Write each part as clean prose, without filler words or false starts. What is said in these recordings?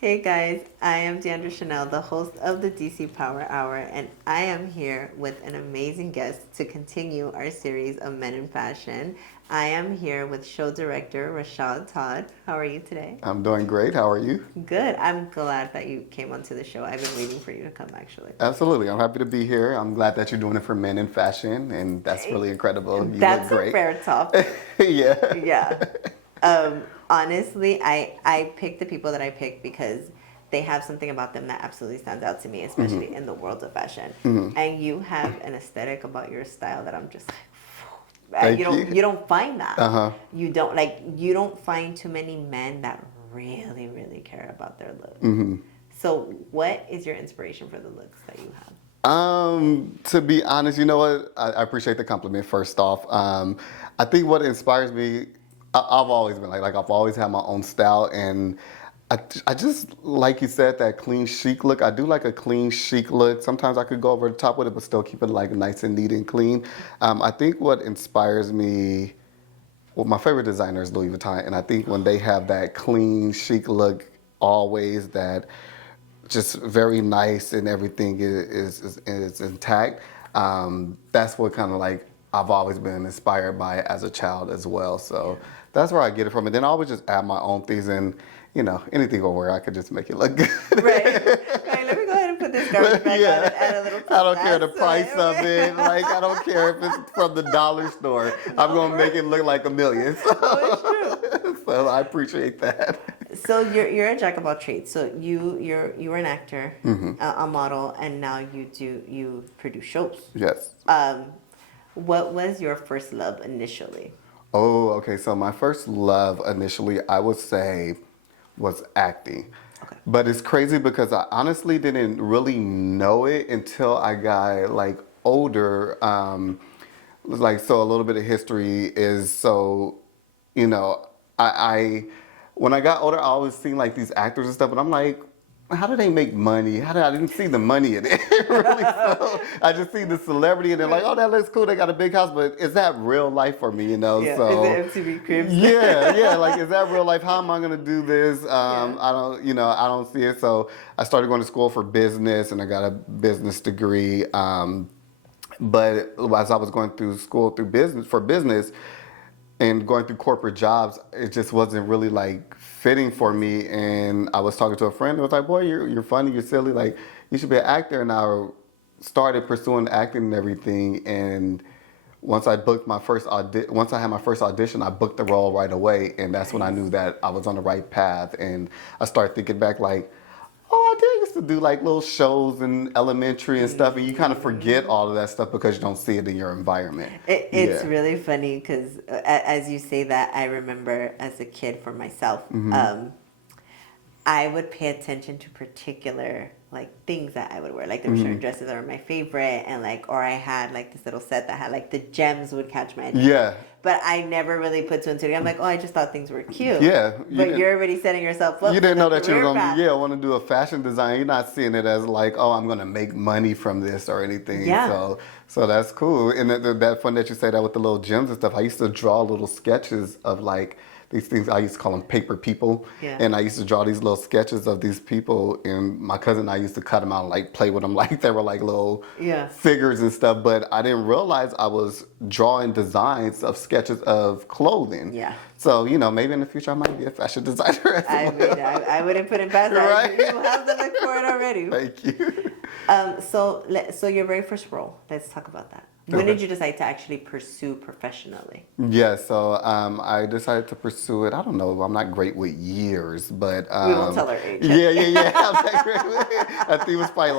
Hey guys, I am Deandra Chanel, the host of the DC Power Hour, and I am here with an amazing guest to continue our series of Men in Fashion. I am here with show director Rashad Todd. How are you today? I'm doing great. How are you? Good. I'm glad that you came onto the show. I've been waiting for you to come, actually. Absolutely. I'm happy to be here. I'm glad that you're doing it for men in fashion, and that's really incredible. You look That's a great. fair topic. Yeah. Yeah. Honestly, I pick the people that I pick because they have something about them that absolutely stands out to me, especially in the world of fashion. And you have an aesthetic about your style that I'm just like, Thank you. you don't find that. Uh-huh. You don't find too many men that really care about their look. So what is your inspiration for the looks that you have? To be honest, you know what? I appreciate the compliment first off. I think what inspires me, I've always been like I've always had my own style, and I just, like you said, that clean chic look. I do like a clean chic look. Sometimes I could go over the top with it, but still keep it like nice and neat and clean. I think what inspires me, well, my favorite designer is Louis Vuitton, and I think when they have that clean chic look, always that just very nice and everything is intact. That's what kind of like I've always been inspired by as a child as well. So that's where I get it from. And then I always just add my own things, and anything over where I could just make it look good. Right. Right. Let me go ahead and put this garbage bag on and add a little. I don't care the price of it. Like, I don't care if it's from the dollar store. I'm gonna make it look like a million. So, It's true. so I appreciate that. So you're a jack of all trades. So you were an actor, a model, and now you produce shows. Yes. What was your first love initially? Oh, okay. So my first love initially, I would say, was acting. Okay. But it's crazy because I honestly didn't really know it until I got like older. So a little bit of history is you know, I when I got older, I always seen like these actors and stuff, and I'm like, how do they make money? I didn't see the money in it really. So I just see the celebrity, and they're like, oh, that looks cool. They got a big house, but is that real life for me? Yeah. So Is it MTV Cribs? yeah. Like, is that real life? How am I gonna do this? I don't see it. So I started going to school for business, and I got a business degree. But as I was going through school for business and going through corporate jobs, it just wasn't really like fitting for me. And I was talking to a friend who was like, boy, you're funny, you're silly, like you should be an actor. And I started pursuing acting and everything. And once I had my first audition, I booked the role right away. And that's when I knew that I was on the right path. And I started thinking back like, oh, I did used to do like little shows in elementary and stuff, and you kind of forget all of that stuff because you don't see it in your environment. It's really funny because as you say that, I remember as a kid for myself, I would pay attention to particular like things that I would wear. Like there were certain dresses that were my favorite, and or I had like this little set that had like the gems would catch my attention. Yeah. But I never really put two and two together. I'm like, oh, I just thought things were cute. Yeah. But you're already setting yourself up. You didn't know that you were career going to path. want to do a fashion design. You're not seeing it as like, oh, I'm going to make money from this or anything. Yeah. So that's cool. And that fun that you say that with the little gems and stuff. I used to draw little sketches of like these things. I used to call them paper people. Yeah. And I used to draw these little sketches of these people. And my cousin and I used to cut them out and like play with them like they were like little figures and stuff. But I didn't realize I was drawing designs of sketches of clothing. Yeah. So, maybe in the future I might be a fashion designer as well. I wouldn't put it past that. Right? You have the look for it already. Thank you. So your very first role, let's talk about that. When did you decide to actually pursue professionally? Yeah, so I decided to pursue it. I don't know. I'm not great with years, but We won't tell our age. Yeah. I'm not great with it. I think it was probably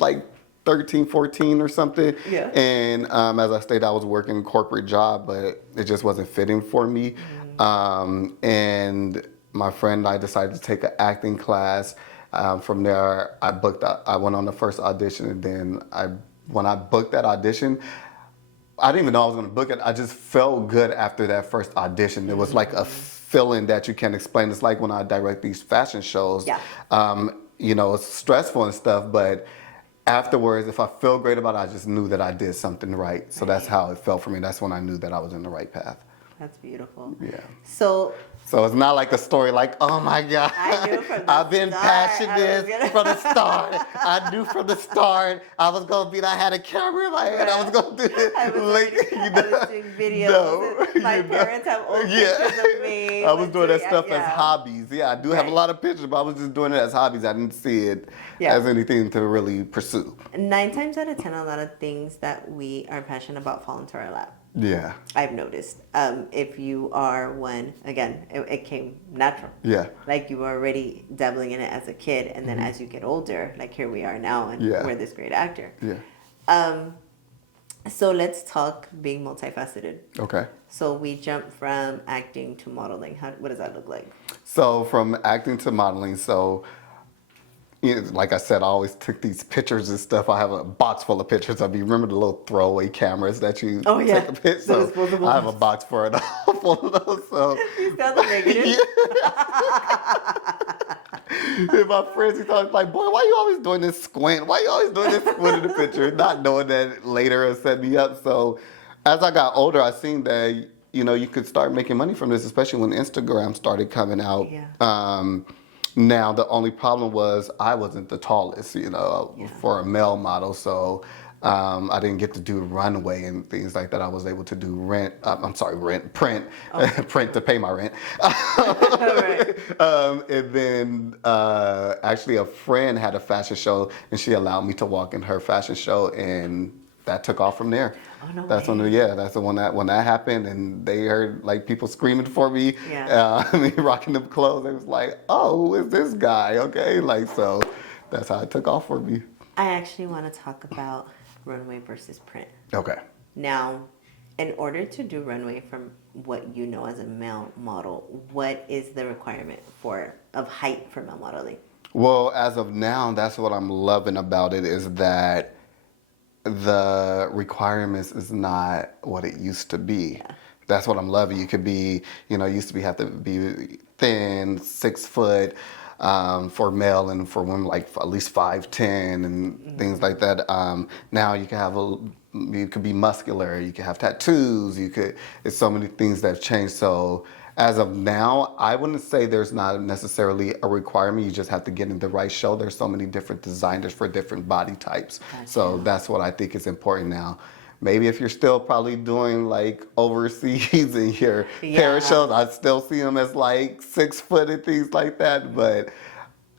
like 13, 14 or something. Yeah. And as I stated, I was working a corporate job, but it just wasn't fitting for me. And my friend and I decided to take an acting class. From there, I went on the first audition, and then when I booked that audition, I didn't even know I was going to book it. I just felt good after that first audition. It was like a feeling that you can't explain. It's like when I direct these fashion shows. Yeah. It's stressful and stuff, but afterwards, if I feel great about it, I just knew that I did something right. So that's how it felt for me. That's when I knew that I was in the right path. That's beautiful. Yeah. So So it's not like a story like, oh my God, I knew from the I've been start passionate I was gonna- from the start. I knew from the start I was gonna be. I had a camera in my hand. I was gonna do this. I was Like, already, I was doing videos. No, My you know. parents have old Yeah. pictures of me. I was doing that stuff as yeah. hobbies. Yeah, I do have a Right. lot of pictures, but I was just doing it as hobbies. I didn't see it Yeah. as anything to really pursue. 9 times out of 10, a lot of things that we are passionate about fall into our lap. Yeah. I've noticed. If you are one, again, it came natural. Yeah. Like you were already dabbling in it as a kid, and then as you get older, like here we are now, and Yeah. we're this great actor. Yeah. So let's talk being multifaceted. Okay. So we jump from acting to modeling. What does that look like? So from acting to modeling, so like I said, I always took these pictures and stuff. I have a box full of pictures of you. Remember the little throwaway cameras that you Oh, yeah. take a picture? The So disposable I have a ones. box full of those. So You got the negatives? and my friends, he's always like, boy, why you always doing this squint? Why you always doing this squint in the picture? Not knowing that later it'll set me up. So as I got older, I seen that, you could start making money from this, especially when Instagram started coming out. Yeah. Now, the only problem was I wasn't the tallest, Yeah. for a male model. So I didn't get to do runway and things like that. I was able to do print, Okay. print to pay my rent. Right. And then actually a friend had a fashion show and she allowed me to walk in her fashion show, and that took off from there. Oh, no That's way. that's the one when that happened, and they heard like people screaming for me. Yeah. Me rocking them clothes. They was like, "Oh, who is this guy?" Okay, like so. That's how it took off for me. I actually want to talk about runway versus print. Okay. Now, in order to do runway, from what you know as a male model, what is the requirement of height for male modeling? Well, as of now, that's what I'm loving about it, is that the requirements is not what it used to be. Yeah. That's what I'm loving. You could be, used to have to be thin, 6 foot, for male, and for women like at least 5'10" and things like that. Now you can you could be muscular. You can have tattoos. It's so many things that have changed. So as of now, I wouldn't say there's not necessarily a requirement. You just have to get in the right show. There's so many different designers for different body types. Gotcha. So that's what I think is important now. Maybe if you're still probably doing like overseas and your pair of shows, I still see them as like 6 foot and things like that. But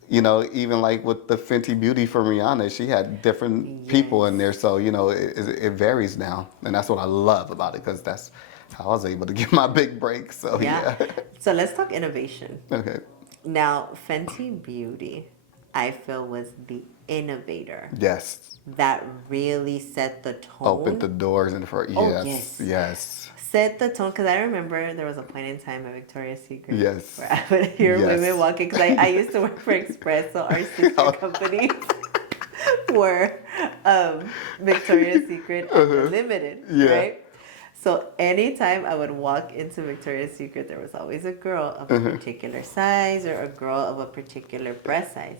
even like with the Fenty Beauty for Rihanna, she had different people in there. So it varies now, and that's what I love about it, because that's how I was able to get my big break. So yeah. So let's talk innovation. Okay. Now, Fenty Beauty, I feel, was the innovator Yes. that really set the tone. Opened the doors and for Oh, yes. Set the tone, because I remember there was a point in time at Victoria's Secret Yes. where I would hear Yes. women walking, because I used to work for Express, so our sister companies were Victoria's Secret and Limited, Yeah. right? So anytime I would walk into Victoria's Secret, there was always a girl of a particular size or a girl of a particular breast size.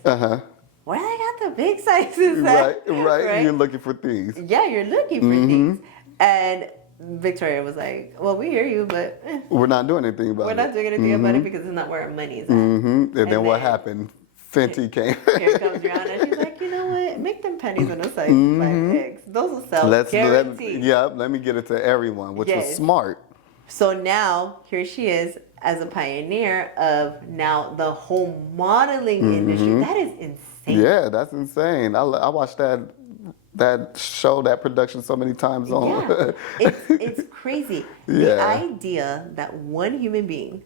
Where they got the big sizes at? Right. You're looking for things. Yeah, you're looking for things. And Victoria was like, well, we hear you, but We're not doing anything about it. we're not doing anything about it because it's not where our money is at. And then what happened? Fenty came. Here comes Rihanna. She's like, you know what? Make them panties in a size 5X. Those will sell, guaranteed. Let me get it to everyone, which was smart. So now, here she is as a pioneer of now the whole modeling industry. That is insane. Yeah, that's insane. I watched that show, that production so many times on. Yeah, it's crazy. The idea that one human being,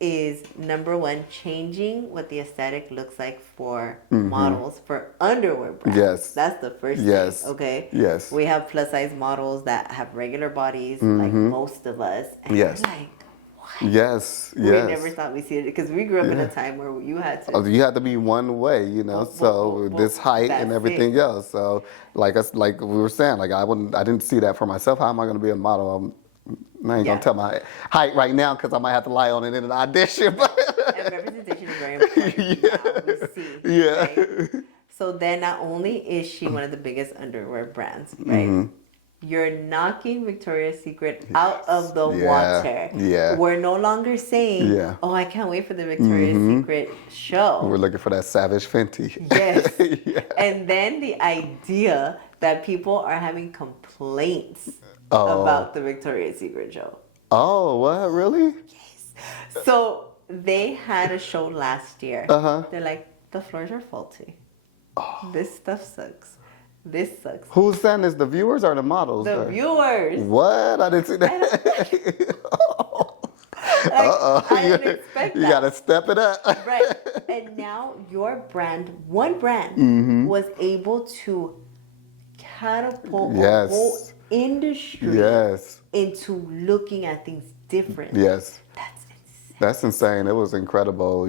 is number one, changing what the aesthetic looks like for models for underwear brands. Yes. That's the first Yes. thing, okay? Yes. We have plus size models that have regular bodies, like most of us. And Yes. you're like, Yes. we never thought we'd see it, because we grew up in a time where you had to. You had to be one way, so this height and everything else. So like we were saying, like I didn't see that for myself. How am I going to be a model? I ain't gonna tell my height right now, because I might have to lie on it in an audition. And representation is very important. Now we see. Right? So then not only is she one of the biggest underwear brands, right? you're knocking Victoria's Secret out of the Yeah. water. Yeah. We're no longer saying, Yeah. oh, I can't wait for the Victoria's Secret show. We're looking for that Savage Fenty. Yes. Yeah. And then the idea that people are having complaints Oh. about the Victoria's Secret show. Oh, what? Really? So they had a show last year. Uh-huh. They're like, the floors are faulty. This stuff sucks. This sucks. Who's saying this? The viewers or the models? The viewers. What? I didn't see that. I didn't expect that. You gotta step it up. Right. And now your brand, one brand, Mm-hmm. was able to catapult Yes. a whole industry Yes. into looking at things differently. Yes. That's insane. That's insane. It was incredible,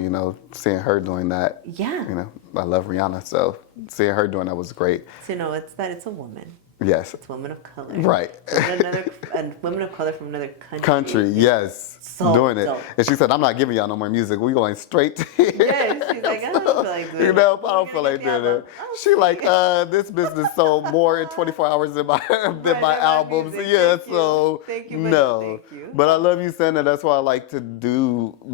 seeing her doing that. Yeah. I love Rihanna, so seeing her doing that was great. So, it's a woman. Yes. It's a woman of color. Right. A woman of color from another country. Yes. So doing it. dope. And she said, I'm not giving y'all no more music. We're going straight to Yes, she's like, I don't feel like doing it. I don't feel like doing it. She like, this business sold more in 24 hours than my my albums. music. Yeah, Thank you. so Thank you, but no. thank you. But I love you saying that. That's why I like to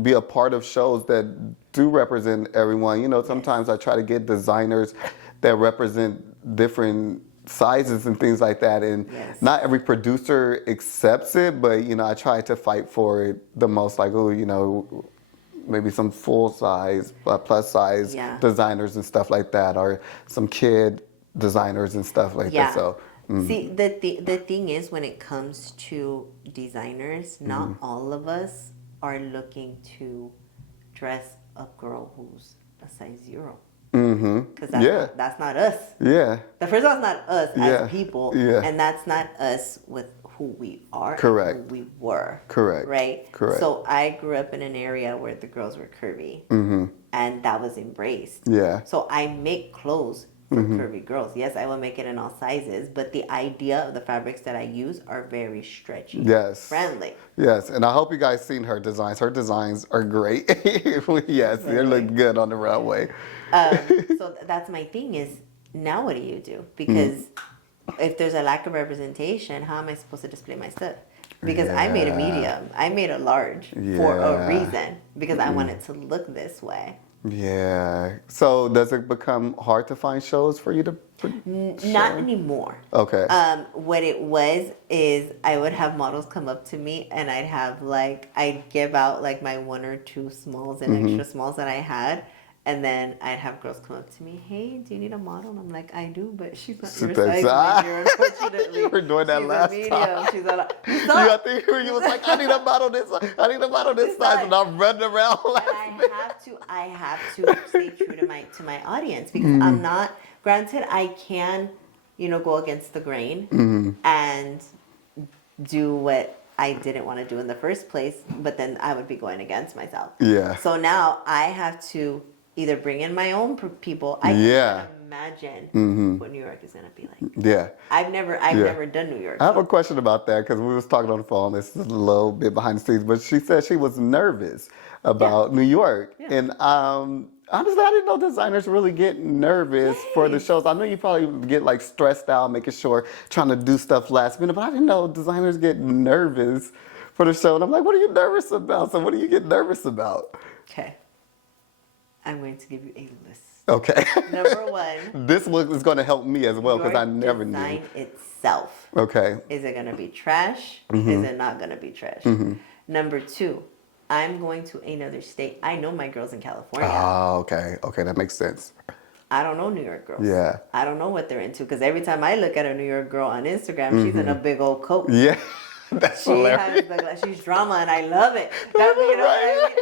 be a part of shows that do represent everyone. Sometimes I try to get designers that represent different sizes and things like that, and Yes. not every producer accepts it, but I try to fight for it the most, like maybe some full size plus size Yeah. designers and stuff like that, or some kid designers and stuff like Yeah. that. So See, the thing is, when it comes to designers, not Mm-hmm. all of us are looking to dress a girl who's a size 0. Because that's not us. yeah, The first of all, it's not us Yeah. as people, Yeah. and that's not us with who we are, Correct. and who we were. Correct. Right. Correct. So I grew up in an area where the girls were curvy, and that was embraced. Yeah. So I make clothes for curvy girls. Yes, I will make it in all sizes, but the idea of the fabrics that I use are very stretchy, Yes. friendly. Yes, and I hope you guys seen her designs. Her designs are great. Yes, they look good on the runway. So that's my thing is, now what do you do? Because if there's a lack of representation, how am I supposed to display my stuff? Because I made a medium. I made a large for a Yeah. reason. Because I want it to look this way. Yeah. So does it become hard to find shows for you to Not anymore. Okay. What it was is I would have models come up to me and I'd give out like my 1 or 2 smalls and extra smalls that I had. And then I'd have girls come up to me, hey, do you need a model? And I'm like, I do, but she's not your size, my dear, unfortunately. You were doing that She's last a medium. time. She's a I think you was like, I need a model this size. I need a model this size, and I'm running around. And I have to stay true to my audience because I'm not. Granted, I can, go against the grain and do what I didn't want to do in the first place, but then I would be going against myself. Yeah. So now I have to either bring in my own people. I Yeah. can't imagine what New York is gonna be like. Yeah. I've never done New York. I have a question about that because we was talking on the phone. This is a little bit behind the scenes, but she said she was nervous about New York, and honestly, I didn't know designers really get nervous for the shows. I know you probably get like stressed out, making sure trying to do stuff last minute, but I didn't know designers get nervous for the show. And I'm like, what are you nervous about? So what do you get nervous about? Okay. I'm going to give you a list. Okay. Number 1. This one is going to help me as well because I your never knew. design itself. Okay. Is it going to be trash? Is it not going to be trash? Number 2, I'm going to another state. I know my girls in California. Oh, okay. Okay, that makes sense. I don't know New York girls. Yeah. I don't know what they're into because every time I look at a New York girl on Instagram, she's in a big old coat. Yeah. That's She hilarious. has she's drama and I love it. That, you know what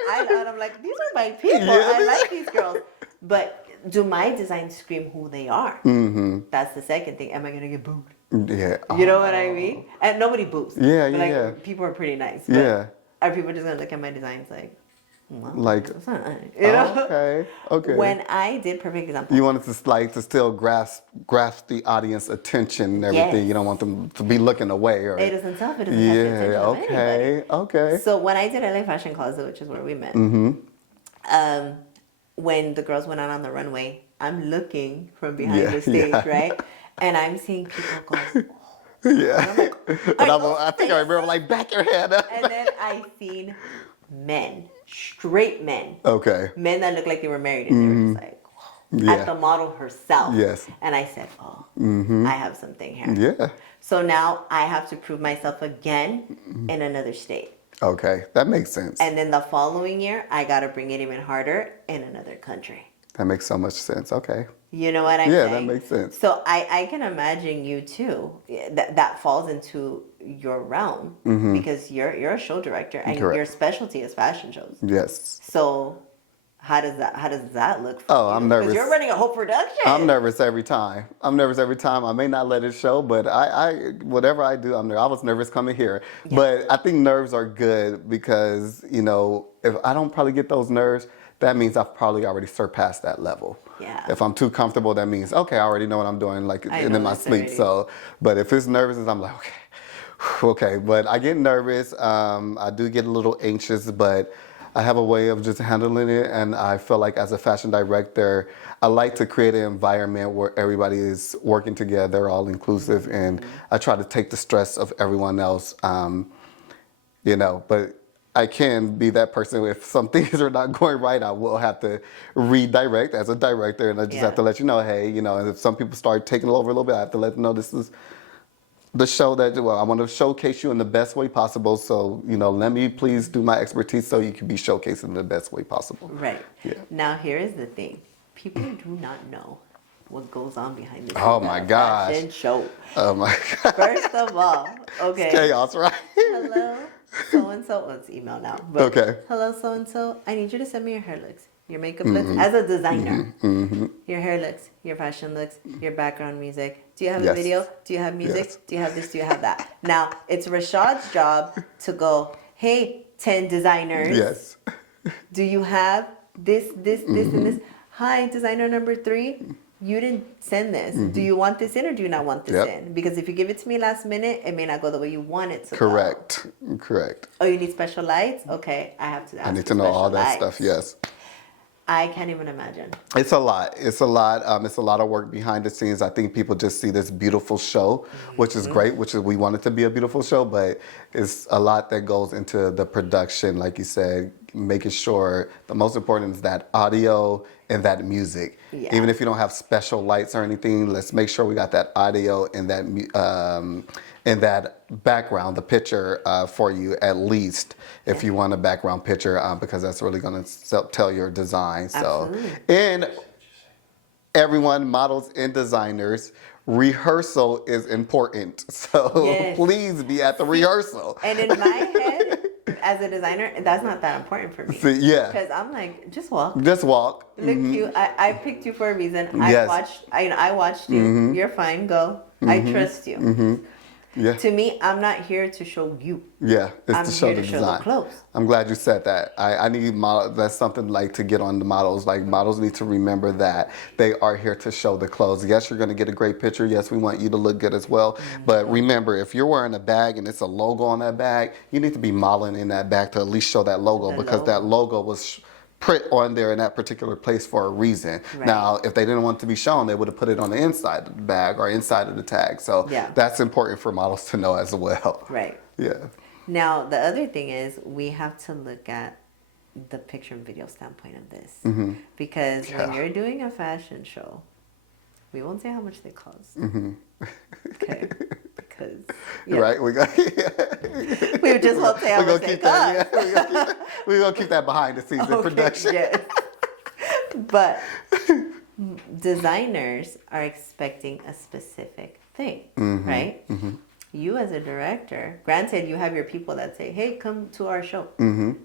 I mean? I'm like, these are my people. Yeah. I like these girls. But do my designs scream who they are? That's the second thing. Am I going to get booed? Yeah. You know what I mean? And nobody boos. Yeah, But, yeah. people are pretty nice. But Yeah. are people just going to look at my designs like, well, Like, that's not nice. You know? okay. Okay. When I did Perfect Example. You wanted to still grasp the audience attention and everything. Yes. You don't want them to be looking away or. It doesn't self. It doesn't have the attention of anybody. Okay. Okay. So when I did LA Fashion Closet, which is where we met, when the girls went out on the runway, I'm looking from behind Yeah, the stage, yeah. right? And I'm seeing people go, oh Yeah. I'm like, And "Are you I think I remember like back your head up. And then I seen men, straight men, Okay. men that looked like they were married, and they were just like, at the Yeah. model herself. Yes. And I said, oh, I have something here. Yeah. So now I have to prove myself again in another state. Okay. That makes sense. And then the following year, I got to bring it even harder in another country. That makes so much sense. Okay. You know what I'm Yeah, saying? that makes sense. So I can imagine you too. That falls into your realm because you're a show director and Correct. your specialty is fashion shows. Yes. So how does that look for you? Oh, I'm nervous. Because you're running a whole production. I'm nervous every time. I may not let it show, but I whatever I do, I'm nervous. I was nervous coming here. Yeah. But I think nerves are good because, if I don't probably get those nerves, that means I've probably already surpassed that level. Yeah. If I'm too comfortable, that means, okay, I already know what I'm doing, like I in know my this sleep. already. So, but if it's nervousness, I'm like, okay. But I get nervous. I do get a little anxious, but I have a way of just handling it. And I feel like as a fashion director, I like to create an environment where everybody is working together, all inclusive. And I try to take the stress of everyone else, but I can be that person. If some things are not going right, I will have to redirect as a director, and I just have to let you know, hey, and if some people start taking it over a little bit, I have to let them know this is the show that, I want to showcase you in the best way possible. So, let me please do my expertise so you can be showcased in the best way possible. Right. Yeah. Now here is the thing: people do not know what goes on behind the scenes. Oh my gosh. Fashion show. Oh my God. First of all, okay. It's chaos, right? Hello, so and so. Well, it's email now. But Okay. hello, so and so. I need you to send me your hair looks, your makeup looks, as a designer. Your hair looks, your fashion looks, your background music. Do you have a Yes. video? Do you have music? Yes. Do you have this? Do you have that? Now it's Rashad's job to go. Hey, 10 designers. Yes. Do you have this, and this? Hi, designer number 3. You didn't send this. Do you want this in or do you not want this in? Because if you give it to me last minute, it may not go the way you want it to Correct. go. Oh, you need special lights? Okay, I have to ask I need for to know all that special stuff, lights. yes. I can't even imagine. It's a lot. It's a lot. It's a lot of work behind the scenes. I think people just see this beautiful show, which is great, we want it to be a beautiful show, but it's a lot that goes into the production, like you said, making sure the most important is that audio and that music. Yeah. Even if you don't have special lights or anything, let's make sure we got that audio and that background, the picture for you at least, if you want a background picture, because that's really going to tell your design. So, Absolutely. and everyone, models and designers, rehearsal is important. So Yes. please be at the rehearsal. And in my head, as a designer, that's not that important for me. See, yeah. Because I'm like, just walk. Just walk. Look cute. I picked you for a reason. Yes. I watched you. You're fine. Go. I trust you. Yeah. To me, I'm not here to show you. Yeah, it's I'm to show here the to show design. the clothes. I'm glad you said that. I need models. That's something like to get on the models. Like models need to remember that they are here to show the clothes. Yes, you're going to get a great picture. Yes, we want you to look good as well. But remember, if you're wearing a bag and it's a logo on that bag, you need to be modeling in that bag to at least show that logo, because that logo was print on there in that particular place for a reason. Right. Now, if they didn't want it to be shown, they would have put it on the inside of the bag or inside of the tag. So that's important for models to know as well. Right. Yeah. Now, the other thing is we have to look at the picture and video standpoint of this. Because when you're doing a fashion show, we won't say how much they cost. Okay. Because Right, we got. we just won't say how much they cost. We're gonna keep that behind the scenes in production. Yes. But designers are expecting a specific thing, right? You as a director, granted, you have your people that say, "Hey, come to our show,"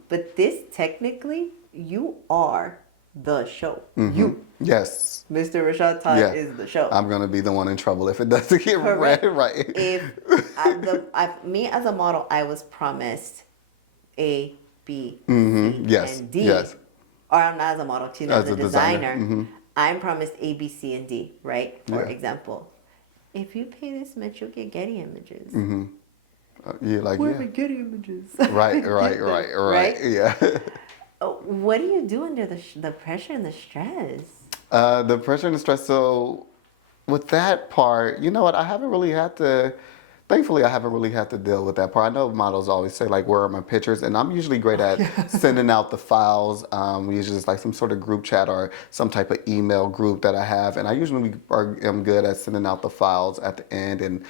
but this technically, you are the show. You. Yes. Mr. Rashad Todd is the show. I'm gonna be the one in trouble if it doesn't get right. If me as a model, I was promised A, B, C, Yes. and D. Yes. Or I'm not as a model, as a designer. I'm promised A, B, C, and D, right? For example, if you pay this much, you'll get Getty images. You're like, Where are my Getty images? right. Yeah. What do you do under the pressure and the stress? The pressure and the stress. So with that part, you know what? I haven't really had to thankfully, I haven't really had to deal with that part. I know models always say, like, where are my pictures? And I'm usually great at sending out the files. Usually it's like some sort of group chat or some type of email group that I have. And I usually am good at sending out the files at the end. And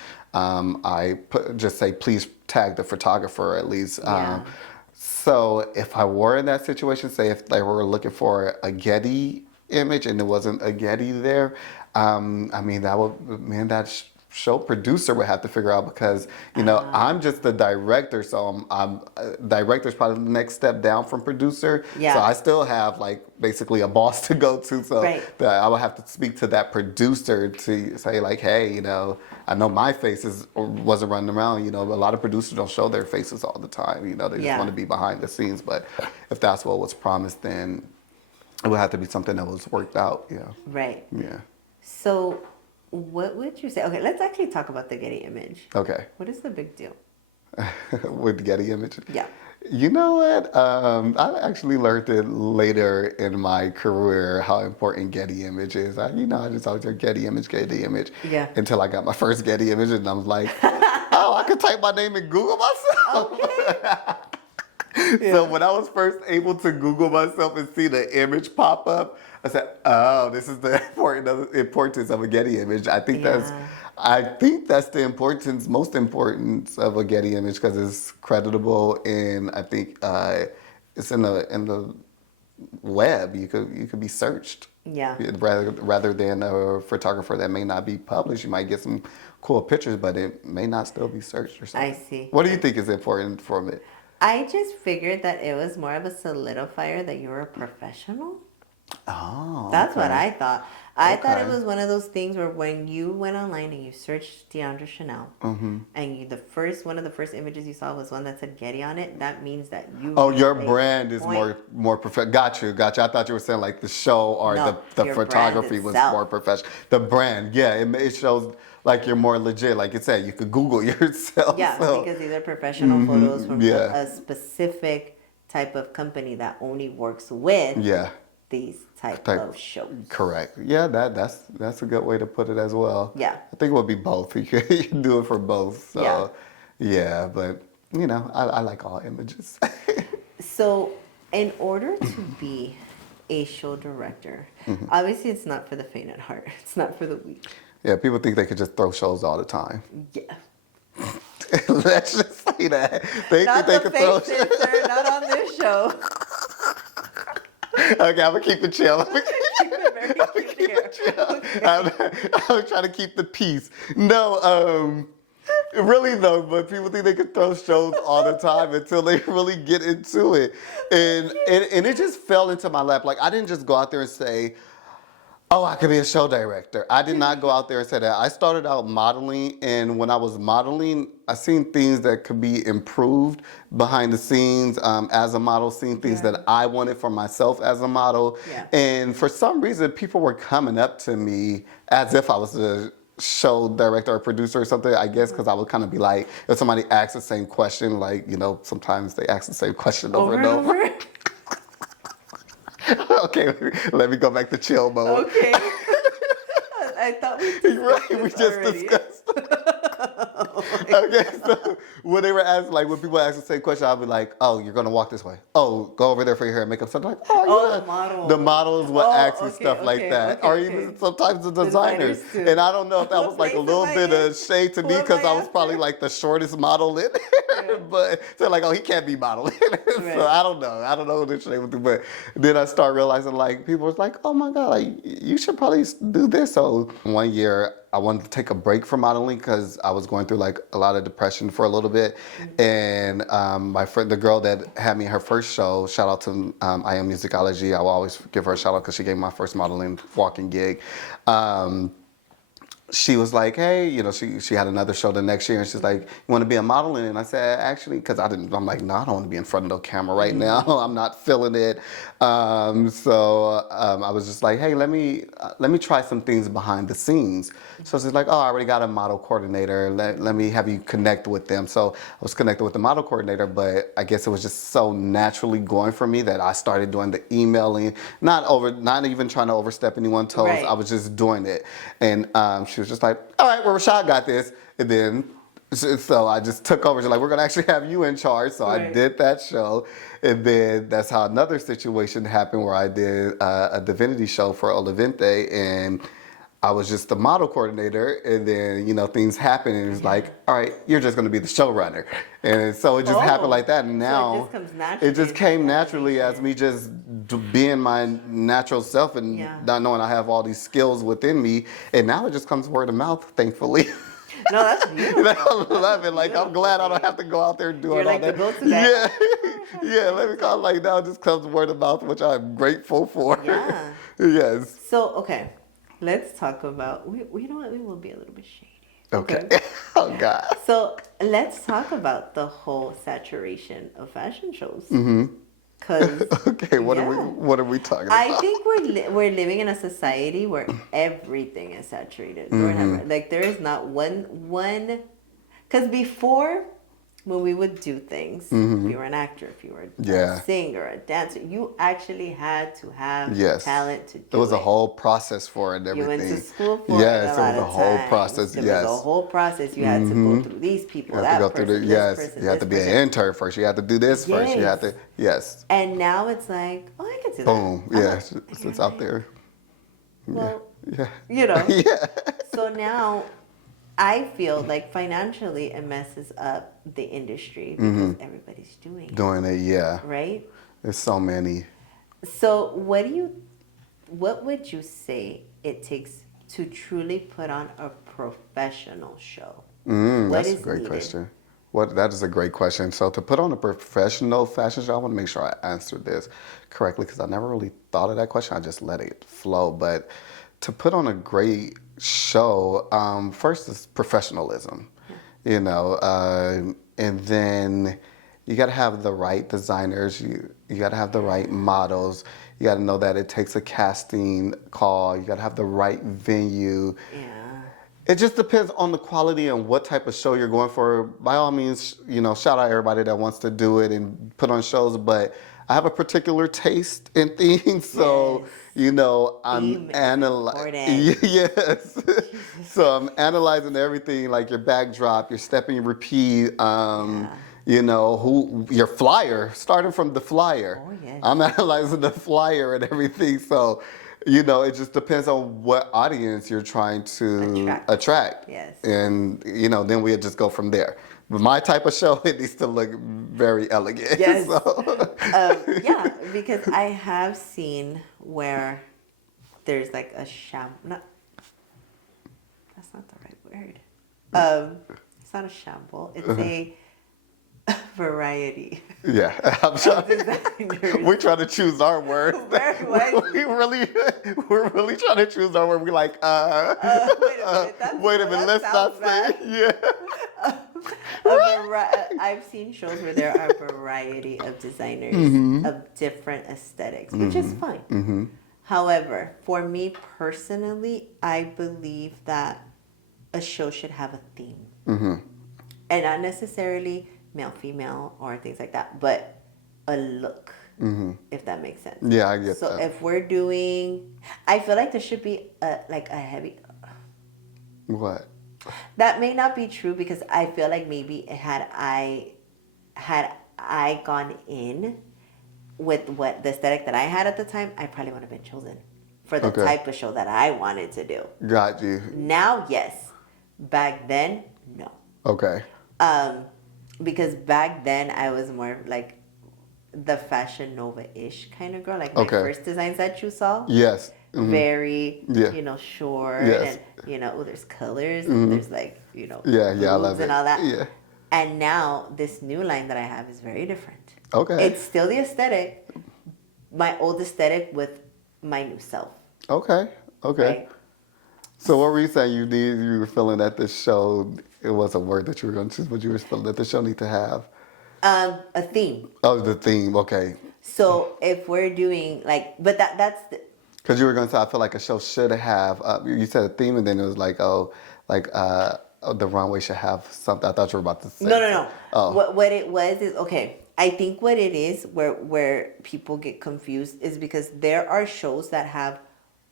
just say, please tag the photographer at least. Yeah. So if I were in that situation, say if they were looking for a Getty image and there wasn't a Getty there, I mean, that show producer would have to figure out because, I'm just the director. So director's probably the next step down from producer. Yeah. So I still have like basically a boss to go to. So Right. I would have to speak to that producer to say like, hey, I know my faces wasn't running around. A lot of producers don't show their faces all the time. They just want to be behind the scenes. But if that's what was promised, then it would have to be something that was worked out. Yeah. Right. Yeah. So what would you say? Okay, let's actually talk about the Getty image. Okay. What is the big deal? With Getty image? Yeah. You know what? I actually learned it later in my career how important Getty image is. I just always heard Getty image. Yeah. Until I got my first Getty image, and I was like, oh, I could type my name in Google myself. Okay. So when I was first able to Google myself and see the image pop up, I said, "Oh, this is the importance of a Getty image." I think that's the most importance of a Getty image because it's creditable, and I think it's in the web. You could be searched. Yeah. Rather than a photographer that may not be published, you might get some cool pictures, but it may not still be searched or something. I see. What do you think is important from it? I just figured that it was more of a solidifier that you were a professional. Oh, That's what okay. I thought. I thought it Okay. was one of those things where when you went online and you searched Deandra Chanel, and one of the first images you saw was one that said Getty on it, that means that you. Oh, your really brand is point. more professional. Got you. I thought you were saying like the show or No, the your brand photography was itself. more professional. The brand, yeah, it shows like you're more legit. Like you said, you could Google yourself. Yeah, so. because these are professional photos from yeah. a specific type of company that only works with Yeah, these type of shows. correct. Yeah, that's a good way to put it as well. Yeah. I think it would be both. You can do it for both. So, yeah, but I like all images. So, in order to be a show director, obviously it's not for the faint at heart. It's not for the weak. Yeah, people think they could just throw shows all the time. Yeah. Let's just say that. They Not think they the could throw faces, sir. Not on this show. Okay, I'm gonna keep it chill. I'm Keep it chill. I'm trying to keep the peace. No, really though, but people think they can throw shows all the time until they really get into it, and it just fell into my lap. Like I didn't just go out there and say, oh, I could be a show director. I did not go out there and say that. I started out modeling, and when I was modeling, I seen things that could be improved behind the scenes as a model, seen things that I wanted for myself as a model. Yeah. And for some reason, people were coming up to me as if I was a show director or producer or something, I guess, because I would kind of be like, if somebody asks the same question, like, sometimes they ask the same question over and over. Okay, let me go back to chill mode. Okay. I thought we discussed We this just already. discussed. Okay, so when they were asked, like when people ask the same question, I'll be like, "Oh, you're gonna walk this way. Oh, go over there for your hair and makeup." Something like, Oh, yeah. the model. The models will ask me okay, stuff like okay, that, okay, or okay. even sometimes the designers. Designers, too. And I don't know if that was like a Places little like bit it. of shade to me Who am because I I was after? probably like the shortest model in there. But they're like, "Oh, he can't be modeling." Right. So I don't know what they're shade with. But then I start realizing like people was like, "Oh my god, like you should probably do this." So one year I wanted to take a break from modeling because I was going through like a lot of depression for a little bit. And my friend, the girl that had me her first show, shout out to I Am Musicology. I will always give her a shout out because she gave me my first modeling walking gig. She was like, hey, she had another show the next year, and she's like, you want to be a model? And I said, actually, because I'm like, no, I don't want to be in front of no camera right now. I'm not feeling it. So I was just like, hey, let me try some things behind the scenes. So she's like, oh, I already got a model coordinator. Let me have you connect with them. So I was connected with the model coordinator, but I guess it was just so naturally going for me that I started doing the emailing, not even trying to overstep anyone's toes. Right. I was just doing it. And she was just like, all right, well, Rashad got this. And then So I just took over. Like, we're gonna actually have you in charge. So I Right. did that show, and then that's how another situation happened where I did a divinity show for Olivente, and I was just the model coordinator. And then things happen, and it's like, all right, you're just gonna be the showrunner, and so it just happened like that. And So it now just comes naturally. it just came naturally as me just being my natural self and Yeah. not knowing I have all these skills within me, and now it just comes word of mouth, thankfully. No, that's beautiful. I love it. Like, I'm glad I don't have to go out there and do You're all like that. the go-to guy. Yeah, yeah. Let me call it like now. It just comes word of mouth, which I'm grateful for. Yeah. Yes. So, okay, let's talk about, you know what, we will be a little bit shady. Okay. Oh God. So, let's talk about the whole saturation of fashion shows. Mm-hmm. Because, Okay. What are we talking about? I think we're living in a society where everything is saturated. Like, there is not one, because before, when we would do things, if you were an actor, if you were a singer, a dancer, you actually had to have talent to do it. It was a whole process for it and everything. You went to school for it. Yes, it was a whole process. It was a whole process. You had to go through these people, You have that to go person, through this person, you have to be an intern first. You have to do this first. You have to, yes. And now it's like, oh, I can do that. Boom. Yeah, it's out there. Well, Yeah. yeah. So now I feel like financially it messes up the industry because everybody's doing it, yeah. right? There's so many. So what would you say it takes to truly put on a professional show? That's a great question. That is a great question. So to put on a professional fashion show, I want to make sure I answered this correctly because I never really thought of that question. I just let it flow. But to put on a great show, first is professionalism, and then you got to have the right designers. You got to have the right models. You got to know that it takes a casting call. You got to have the right venue. Yeah. It just depends on the quality and what type of show you're going for. By all means, shout out everybody that wants to do it and put on shows, but I have a particular taste in things, so I'm analyzing. Yes, so I'm analyzing everything, like your backdrop, your step and your repeat. Who your flyer, starting from the flyer. Oh, yes. I'm analyzing the flyer and everything, so. It just depends on what audience you're trying to attract. Yes. And, then we'll just go from there. But my type of show, it needs to look very elegant. Yes. So. Yeah, because I have seen where there's like a that's not the right word. It's not a shamble. It's a variety. Yeah, we're trying to choose our words. We're really trying to choose our word. We're like, wait a minute, let's not say, yeah. I've seen shows where there are a variety of designers of different aesthetics, which is fine. However, for me personally, I believe that a show should have a theme. And not necessarily male, female, or things like that, but a look, if that makes sense. Yeah, I get that. So if we're doing, I feel like there should be a heavy. What? That may not be true because I feel like maybe had I gone in with what the aesthetic that I had at the time, I probably would have been chosen for the type of show that I wanted to do. Got you. Now, yes. Back then, no. Okay. Because back then I was more like the Fashion Nova-ish kind of girl. Like my first designs that you saw. Yes. Very, short. Yes. And, there's colors and there's like, I love it. And all that. Yeah. And now this new line that I have is very different. Okay. It's still the aesthetic, my old aesthetic with my new self. Okay. Right? So what were you saying you were feeling that this show, it was a word that you were going to choose, but you were feeling that the show need to have? A theme. Oh, the theme, okay. So if we're doing but that's the... Because you were going to say, I feel like a show should have, you said a theme and then it was like, the runway should have something. I thought you were about to say. No. Oh. What it was is, I think what it is where people get confused is because there are shows that have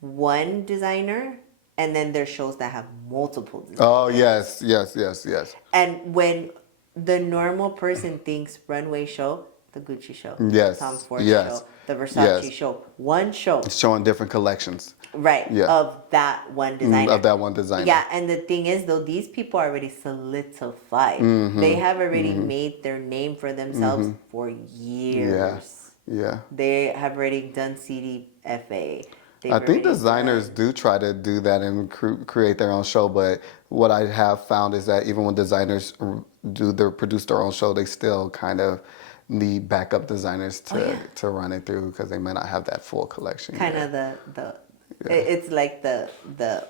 one designer And then there's shows that have multiple designers. Oh, yes. And when the normal person thinks runway show, the Gucci show, Yes, Tom Ford yes, show, the Versace yes. show, one show, It's showing different collections. right, Yeah. of that one designer. Of that one designer. Yeah, and the thing is, though, these people are already solidified. They have already made their name for themselves for years. Yeah. They have already done CDFA. I think designers do try to do that and create their own show, but what I have found is that even when designers produce their own show, they still kind of need backup designers to run it through because they may not have that full collection. Kind of it's like the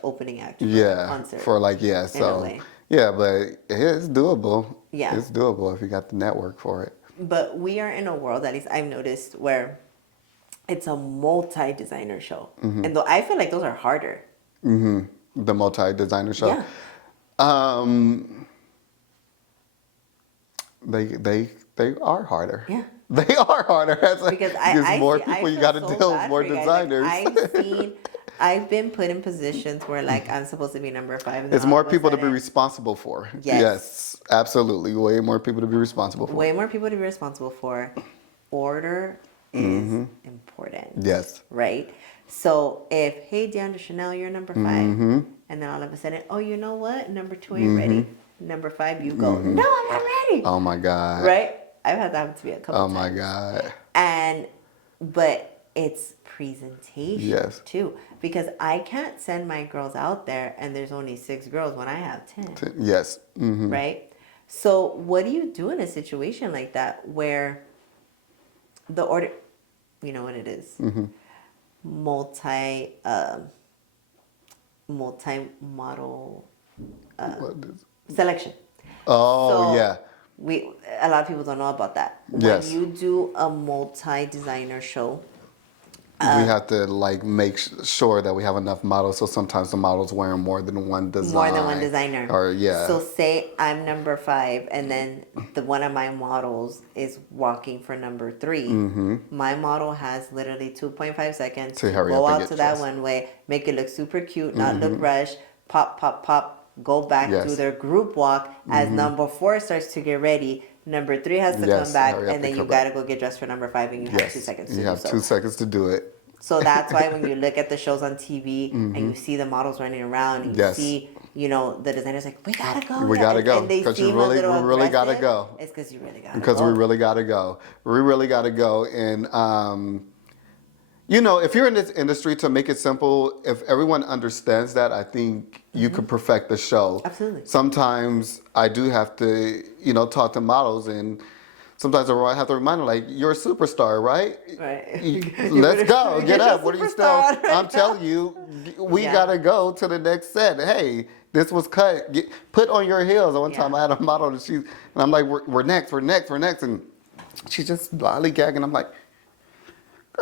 opening act for concert. For like in a so way. but it's doable. Yeah. It's doable if you got the network for it. But we are in a world, at least I've noticed, where it's a multi-designer show. And though I feel like those are harder. The multi-designer show. Yeah. They are harder. Yeah. They are harder. Because I more see- people I you feel got to so deal with, bad more for you guys. Like, designers. I've been put in positions where like I'm supposed to be number 5. And It's then more all of a people to be sudden- responsible for. Yes. Absolutely. Way more people to be responsible for. Way more people to be responsible for. Order is important. Yes. Right? So if, hey, DeAndre Chanel, you're number 5. And then all of a sudden, oh, you know what? Number 2 ain't ready. Number 5, you go, no, I'm not ready. Oh my God. Right? I've had that happen to me a couple Oh times. my God. But it's presentation Yes. too. Because I can't send my girls out there and there's only 6 girls when I have 10. Yes. Right? So what do you do in a situation like that where the order, you know what it is? Multi-model selection. Oh, So yeah. A lot of people don't know about that. Yes. When you do a multi-designer show, We have to like make sure that we have enough models. So sometimes the model's wearing more than one design. more than one designer. Or So say I'm number 5, and then one of my models is walking for number 3. My model has literally 2.5 seconds To to hurry go up and out get to that dressed. one way, make it look super cute, not look rushed, pop, pop, pop, go back, Yes. do their group walk. As number 4 starts to get ready, number 3 has to Yes, come back, hurry up and then and you come gotta back. go get dressed for number 5, and you have 2 seconds to You do have so. 2 seconds to do it. So that's why when you look at the shows on TV and you see the models running around, and you Yes. see, the designers like, we gotta go. We gotta go, And they 'cause you seem really- a little we really gotta aggressive. go. It's because you really gotta Because go. we really got to go. We really got to go. And, if you're in this industry, to make it simple, if everyone understands that, I think you could perfect the show. Absolutely. Sometimes I do have to, talk to models, and sometimes I have to remind them, like, you're a superstar, right? Right. Let's go. Get your up. What are you still? superstar right I'm telling you, we Yeah. got to go to the next set. Hey, this was cut. Put on your heels. One time Yeah. I had a model, and I'm like, we're next. And she's just lollygagging. I'm like,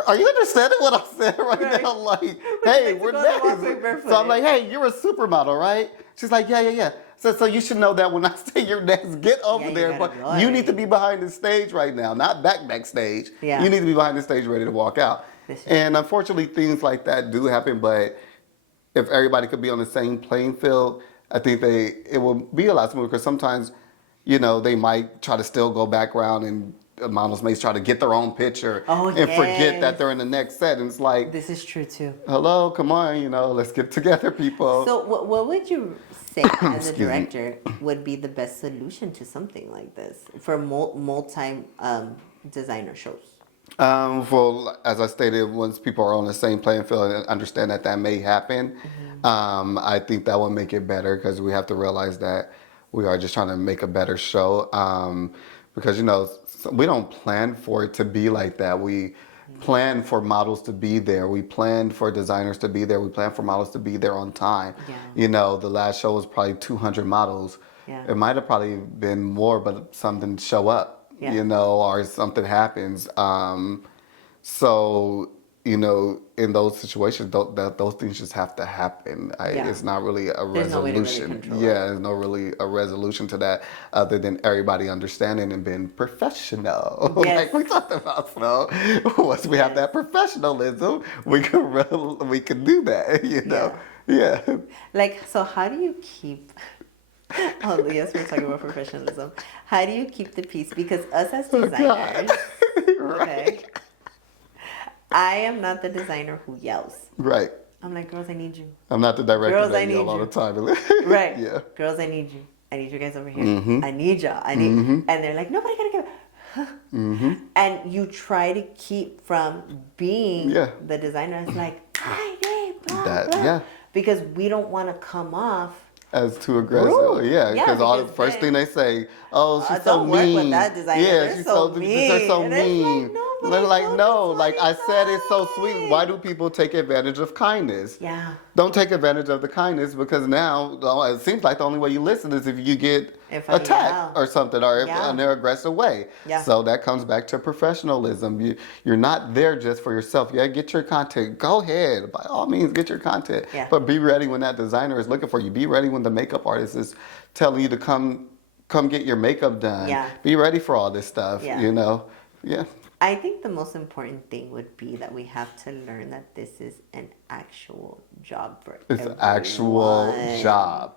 are you understanding what I said right now? Like, hey, we're go to walk next. like barefoot. So I'm like, hey, you're a supermodel, right? She's like, yeah. So you should know that when I say you're next, get over you there. gotta But go you need to already. be behind the stage right now, not backstage. Yeah. You need to be behind the stage ready to walk out. This is And unfortunately, things like that do happen. But if everybody could be on the same playing field, I think it will be a lot smoother. Because sometimes, they might try to still go background, and models may try to get their own picture and forget yes. that they're in the next set. And it's like, This is true too. hello, come on, let's get together, people. So what would you say as a Excuse me. director would be the best solution to something like this for multi designer shows? Well, as I stated, once people are on the same playing field and understand that may happen, I think that will make it better, because we have to realize that we are just trying to make a better show. Because, we don't plan for it to be like that. We plan for models to be there. We plan for designers to be there. We plan for models to be there on time. Yeah. The last show was probably 200 models. Yeah. It might have probably been more, but some didn't show up. Yeah. Or something happens. So, in those situations, those things just have to happen. Yeah. It's not really a There's no way to really resolution. control it. There's no really a resolution to that, other than everybody understanding and being professional. Yes. Like we talked about. So once we have Yes. that professionalism, we can do that. Yeah. Like, so how do you keep, oh, yes, we're talking about professionalism. How do you keep the peace? Because us as Oh God. designers, okay, Right. I am not the designer who yells. Right. I'm like, girls, I need you. I'm not the director Girls, I that yell need all the you. time. Right. Yeah. Girls, I need you. I need you guys over here. Mm-hmm. I need y'all. I need, Mm-hmm. and they're like, nobody gonna give. Mm-hmm. And you try to keep from being Yeah. the designer that's like, I need blah That, blah, yeah. because we don't want to come off As too aggressive. rude. Yeah, Yeah, because all the because first then, thing they say, oh, she's so don't work with mean. that designer. Yeah, They're she's so so they're so mean. And it's like, mean. no, but They're I like, told no, you like 20 I said, it's so sweet. Why do times. people take advantage of kindness? Yeah. Don't take advantage of the kindness, because now it seems like the only way you listen is if you get If I attacked yell. or something, or if, Yeah. in an aggressive way. Yeah. So that comes back to professionalism. You're not there just for yourself. Yeah, get your content. Go ahead. By all means, get your content. Yeah. But be ready when that designer is looking for you. Be ready when the makeup artist is telling you to come get your makeup done. Yeah. Be ready for all this stuff. Yeah. You know. Yeah. I think the most important thing would be that we have to learn that this is an actual job for It's everyone. an actual job.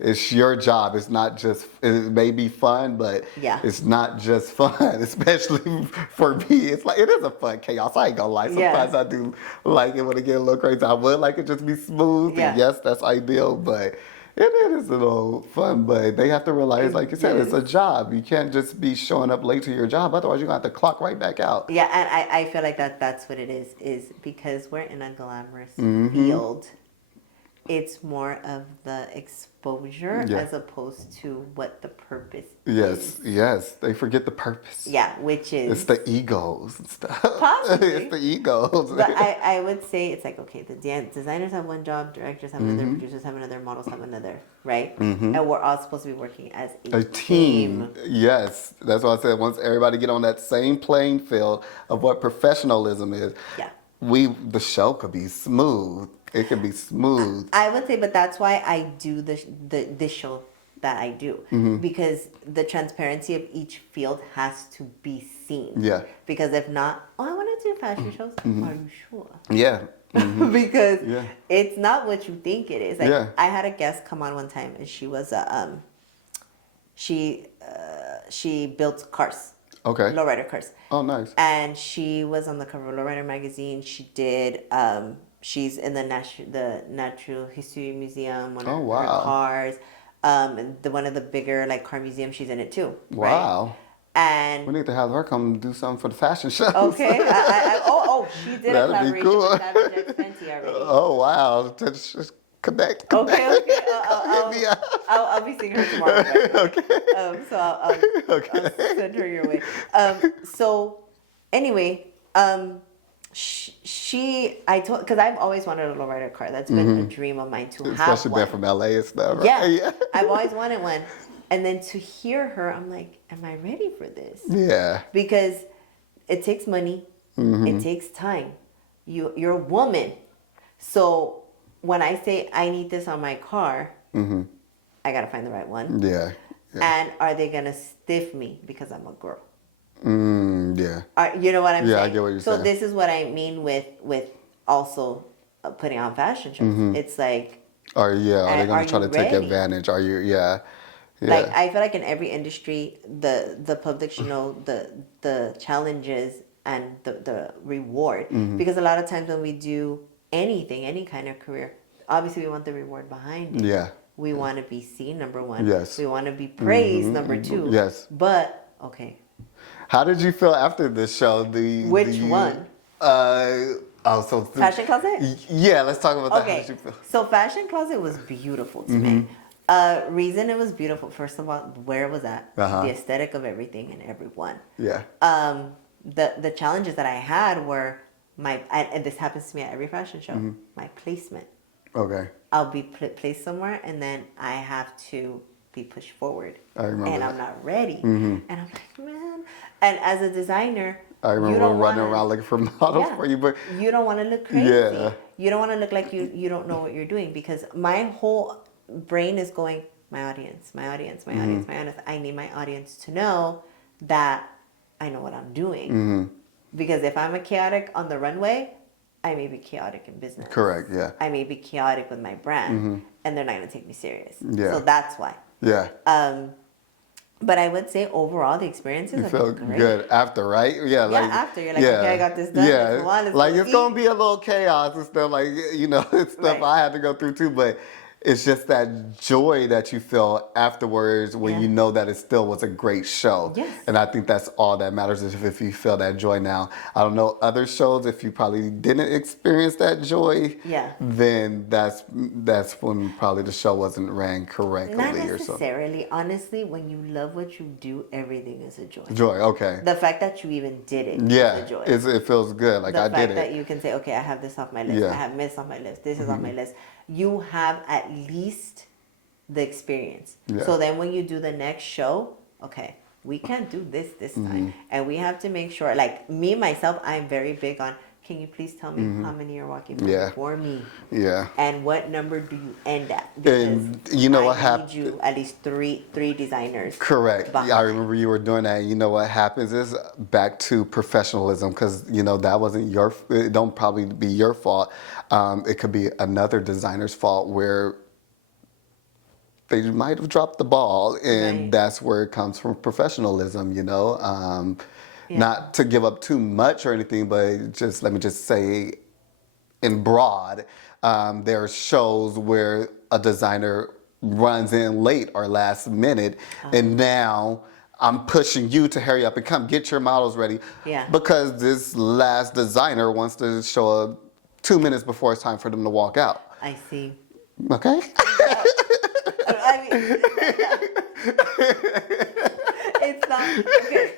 It's your job. It's not just, it may be fun, but Yeah. it's not just fun, especially for me. It's like, it is a fun chaos. I ain't gonna lie. Sometimes Yeah. I do like it when it get a little crazy. I would like it just be smooth. Yeah. And yes, that's ideal, but it is a little fun. But they have to realize, like you said, it's a job. You can't just be showing up late to your job. Otherwise, you're gonna have to clock right back out. Yeah, and I feel like that's what it is because we're in a glamorous Mm-hmm. field. It's more of the exposure Yeah. as opposed to what the purpose Yes, is. yes. They forget the purpose. Yeah, which is It's the egos and stuff. Possibly. It's the egos. But I would say it's like, okay, the designers have one job, directors have another, Mm-hmm. producers have another, models have another, right? And we're all supposed to be working as a A team. Yes. That's why I said once everybody get on that same playing field of what professionalism is, Yeah. the show could be smooth. It could be smooth. I would say, but that's why I do this show that I do, Mm-hmm. because the transparency of each field has to be seen. Yeah. Because if not, oh, I want to do fashion shows. Are you sure? Yeah. Because Yeah. it's not what you think it is. Like, Yeah. I had a guest come on one time, and she was she built cars, Okay. lowrider cars, Oh, nice. and she was on the cover of Lowrider magazine. She did. She's in the Natural History Museum. One of Oh, her wow. cars. One of the bigger like car museums. She's in it too. Right? Wow. And We need to have her come do something for the fashion show. okay. She did a That'd be collaboration cool. with Savage X Fenty already. Oh, wow. Just connect. Okay. Hit me up. I'll be seeing her tomorrow. Right? Okay. So I'll send her your way. So anyway, because I've always wanted a lowrider car. That's been a dream of mine to have Especially one. being from LA and stuff, right? Yeah, I've always wanted one. And then to hear her, I'm like, am I ready for this? Yeah. Because it takes money, it takes time. You're a woman, so when I say I need this on my car, I gotta find the right one. Yeah. And are they gonna stiff me because I'm a girl? Yeah. You know what I'm saying? Yeah, I get what you're saying. So this is what I mean with also putting on fashion shows. It's like, Are they are gonna try you to take ready? advantage? Are you? Yeah. like I feel like in every industry, the public should know the challenges and the reward. Because a lot of times when we do anything, any kind of career, obviously we want the reward behind it. Yeah. We want to be seen, number one. Yes. We want to be praised, number two. Yes. But okay. How did you feel after this show? Which one? So Fashion Closet? Yeah, let's talk about that. How Okay, did you feel? so Fashion Closet was beautiful to me. Reason it was beautiful, first of all, where it was at, the aesthetic of everything and everyone. Yeah. The challenges that I had were and this happens to me at every fashion show, my placement. Okay. I'll be placed somewhere, and then I have to be pushed forward. I remember and that. I'm not ready. And I'm like, man. And as a designer, I remember running around looking for models for you, but you don't want to look crazy. Yeah. You don't want to look like you don't know what you're doing, because my whole brain is going, my audience, my audience, my audience, my audience. I need my audience to know that I know what I'm doing. Because if I'm a chaotic on the runway, I may be chaotic in business. Correct. Yeah. I may be chaotic with my brand, and they're not going to take me serious. Yeah. So that's why. Yeah. But I would say overall the experiences You have feel been great. good after, right? Yeah, like After you're like, okay, I got this done. Yeah, Let's go on, let's like go it's eat. gonna be a little chaos and stuff, like it's stuff Right. I had to go through too. But it's just that joy that you feel afterwards when you know that it still was a great show. Yes. And I think that's all that matters is if you feel that joy now. I don't know other shows if you probably didn't experience that joy. Yeah. Then that's when probably the show wasn't ran correctly Not or something. necessarily. Honestly, when you love what you do, everything is a joy. Joy, okay. The fact that you even did it Yeah, is a joy. it feels good. Like I The did fact it. that you can say, okay, I have this off my list. Yeah. I have this off my list. This is off my list. You have at least the experience. Yeah. So then when you do the next show, okay, we can't do this time. And we have to make sure, like me, myself, I'm very big on, can you please tell me how many are walking for me? Yeah. And what number do you end at? And you know what I happened? need you at least three designers. Correct. behind. Yeah, I remember you were doing that. You know what happens is back to professionalism because that wasn't it don't probably be your fault. It could be another designer's fault where they might have dropped the ball, and Right. that's where it comes from professionalism. Yeah. Not to give up too much or anything, but just let me just say, in broad, there are shows where a designer runs in late or last minute, and now I'm pushing you to hurry up and come get your models ready. Yeah. Because this last designer wants to show up 2 minutes before it's time for them to walk out. I see. Okay? I mean, it's not okay.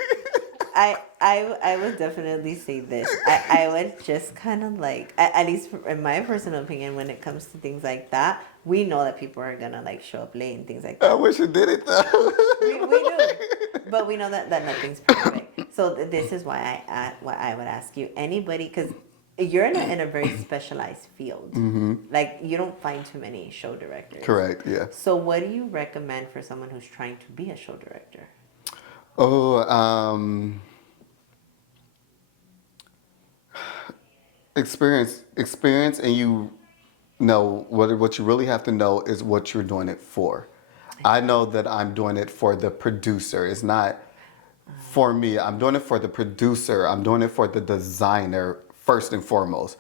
I would definitely say this. I would just kind of like, at least in my personal opinion, when it comes to things like that, we know that people are gonna like show up late and things like that. I wish you did it though. We do, but we know that nothing's perfect. So this is why I would ask you, anybody, because you're in a very specialized field. Like you don't find too many show directors. Correct, yeah. So what do you recommend for someone who's trying to be a show director? Oh, experience, and you know what you really have to know is what you're doing it for. I know that I'm doing it for the producer. It's not for me. I'm doing it for the producer. I'm doing it for the designer first and foremost.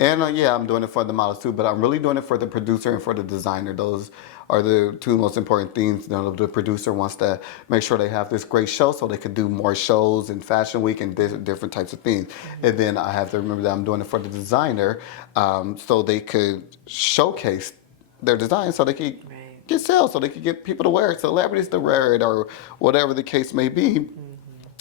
And I'm doing it for the models too, but I'm really doing it for the producer and for the designer. Those are the two most important things. The producer wants to make sure they have this great show so they could do more shows in Fashion Week and different types of things. And then I have to remember that I'm doing it for the designer so they could showcase their design so they could get sales, so they could get people to wear it, celebrities to wear it, or whatever the case may be.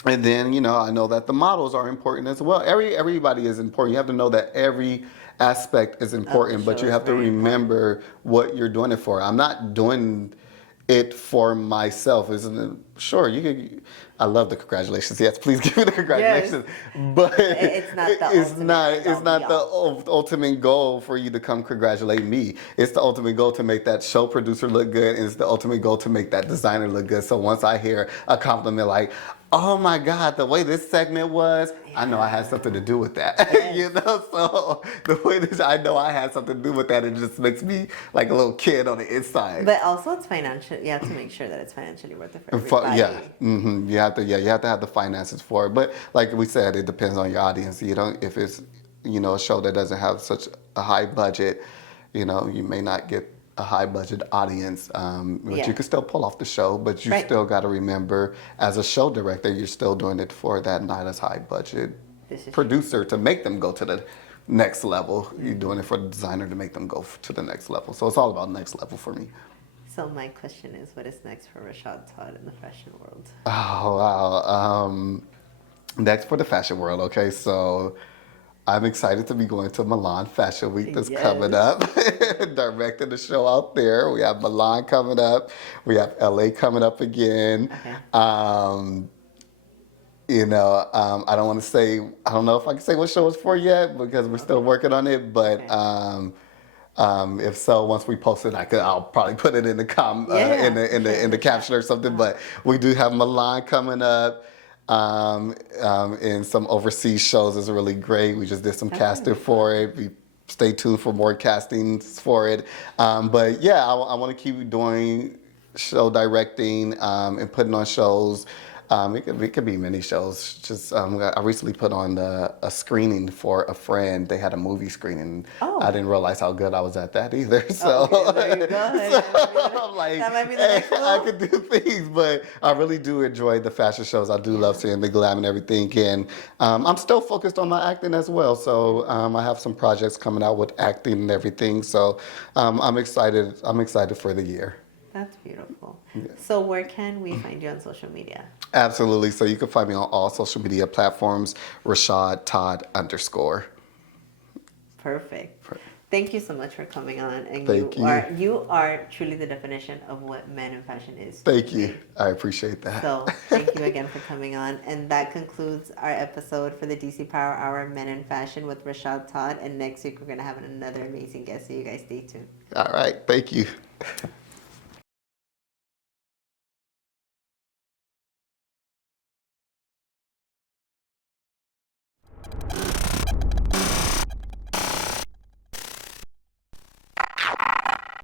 And then, I know that the models are important as well. Everybody is important. You have to know that every aspect is important, but you have to remember what you're doing it for. I'm not doing it for myself. Sure, you could. I love the congratulations. Yes, please give me the congratulations. Yes. But it's not the ultimate goal for you to come congratulate me. It's the ultimate goal to make that show producer look good, and it's the ultimate goal to make that designer look good. So once I hear a compliment like, "Oh my God, the way this segment was," I know I had something to do with that. Yes. So the way that I know I had something to do with that, it just makes me like a little kid on the inside. But also, it's financial. You have to make sure that it's financially worth it for everybody. Yeah, you have to have the finances for it. But like we said, it depends on your audience. If it's a show that doesn't have such a high budget, you may not get a high budget audience, but you can still pull off the show. But you still got to remember, as a show director, you're still doing it for that not as high budget producer to make them go to the next level. You're doing it for the designer to make them go to the next level. So it's all about next level for me. So my question is, what is next for Rashad Todd in the fashion world? Oh, wow. Next for the fashion world, okay? So I'm excited to be going to Milan Fashion Week that's coming up. Directing the show out there. We have Milan coming up. We have LA coming up again. Okay. I don't want to say, I don't know if I can say what show it's for yet because we're still working on it, but if so, once we post it, I'll probably put it in the caption or something. But we do have Milan coming up. in some overseas shows is really great. We just did some That's casting really for it. Stay tuned for more castings for it. But yeah, I want to keep doing show directing and putting on shows. It could be many shows. Just I recently put on a screening for a friend. They had a movie screening. Oh. I didn't realize how good I was at that either. So, Oh, okay, there you go. I'm like, That might be the next I move. could do things, but I really do enjoy the fashion shows. I do love seeing the glam and everything. And I'm still focused on my acting as well. So I have some projects coming out with acting and everything. So I'm excited. I'm excited for the year. That's beautiful. So where can we find you on social media? Absolutely. So you can find me on all social media platforms, Rashad Todd _. Perfect. Thank you so much for coming on. And Thank you are truly the definition of what men in fashion is. Thank you. I appreciate that. So thank you again for coming on. And that concludes our episode for the DC Power Hour Men in Fashion with Rashad Todd. And next week we're going to have another amazing guest. So you guys stay tuned. All right. Thank you.